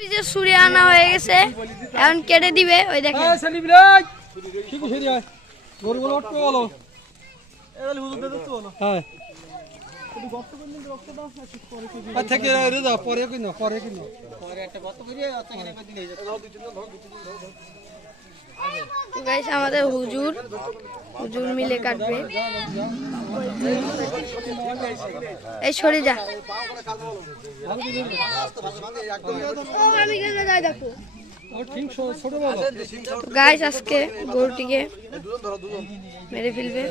যে সুরে আনা হয়ে গেছে, এখন কেটে দিবে। ওই দেখেন আমাদের হুজুর মিলে কাটবে। এই সরে যা, গাইস আজকে গরুটিকে মেরে ফেলবে।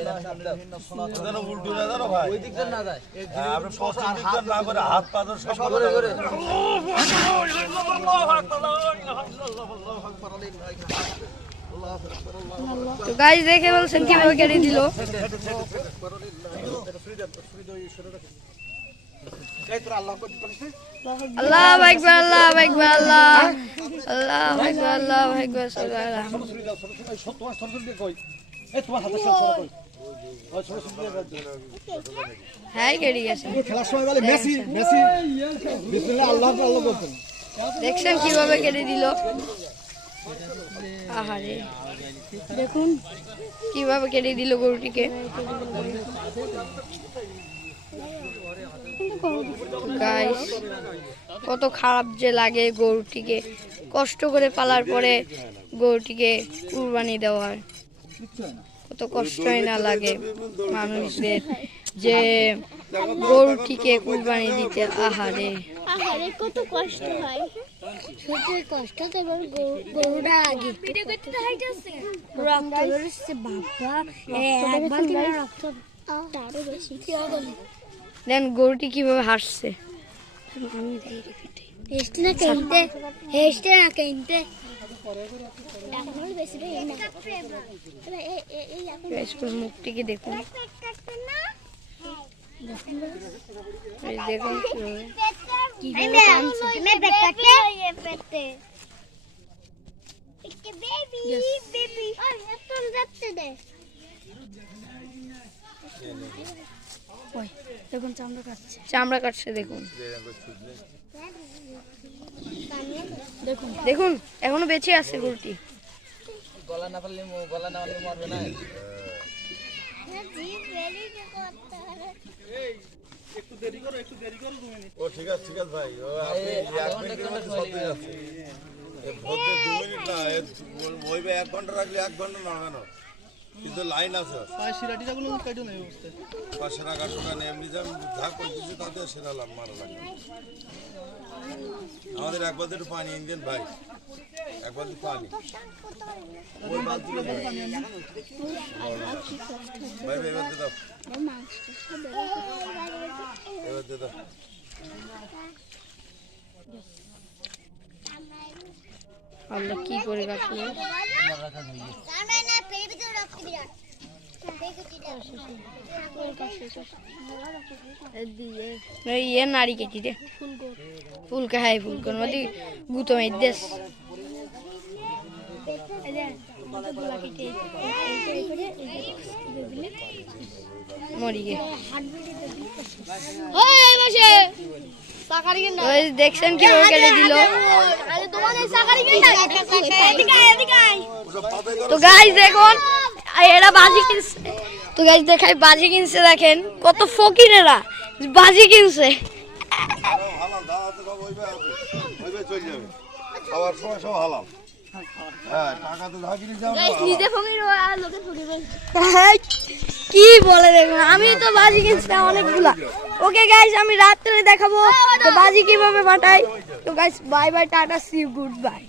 তো গাইস দেখে বলছেন কিভাবে কেটে দিল। আল্লাহু আকবার, আল্লাহু আকবার, আল্লাহু আকবার, আল্লাহু আকবার, হ্যাঁ কেটে গেছে। দেখছেন কিভাবে কেটে দিল। আহারে দেখুন কিভাবে কেটে দিল গরুটিকে। গাইস কত খারাপ যে লাগে, গরুটিকে কষ্ট করে পালার পরে গরুটিকে কুরবানি দেওয়া হয়। কত কষ্টই না লাগে মানুষদের যে গরুটিকে কুরবানি দিতে। আহারে আহারে কত কষ্ট হয়, সত্যি কষ্ট। এবার গরুটা আগে রক্ত বেরোচ্ছে বাবা, এক বালতি রক্ত তারও বেশি। দেন গরুটি কিভাবে হাসছে। মুখটিকে দেখুন, দেখুন দেখুন চামড়া কাটছে, চামড়া কাটছে। দেখুন দেখুন দেখুন এখনো বেঁচে আছে গরুটি। গলা না পারলে মরবে না। একটু দেরি করো 2 মিনিট। ও ঠিক আছে ভাই, ও আপনি 1 মিনিটের মধ্যে সব হয়ে যাচ্ছে। এই ভোটে 2 মিনিট না, ওইবে 1 ঘন্টা রাখলে 1 ঘন্টা না কেন, কিন্তু লাইন আছে। শিরাটিটা কোনো কাটো নেই বুঝতে। 500 টাকা নেই, এমনি যে আমি যা করতেছি তাতে সেরালাম মারা লাগে। আমাদের এক বালতি একটু পানি ইন্ডিয়ান ভাই, 1 বালতি পানি। ওই বালতি ভাই এবার দে দাও, এবার দে দাও। আল্লাহ কি করে কাটলো। ये नारी केटी दे फूल का है, फूल को मत गुतो में देस मरी गए। ओए बसे साकारी के ओए দেখছেন কি করে কেটে দিল। আরে তোমার এই সাकारी के এদিকে এদিকে। তো গাইস দেখুন এরা বাজি কিনছে। তো গাইস দেখাই বাজি কিনছে, দেখেন কত ফকিরেরা বাজি কিনছে। হালাল দাওয়াতে বাবা ওইবে চলে যাবে, খাওয়ার সময় সব হালাল। হ্যাঁ টাকা তো ধাকিনি যাও গাইস নিজে ফকির আর লোকে ফকির কি বলে দেখুন। আমি তো বাজি কিনছি অনেকগুলা। ওকে গাইস আমি রাত্রে দেখাবো তো বাজি কিভাবে ফাটাই। তো guys bye bye, tata, see you, good by.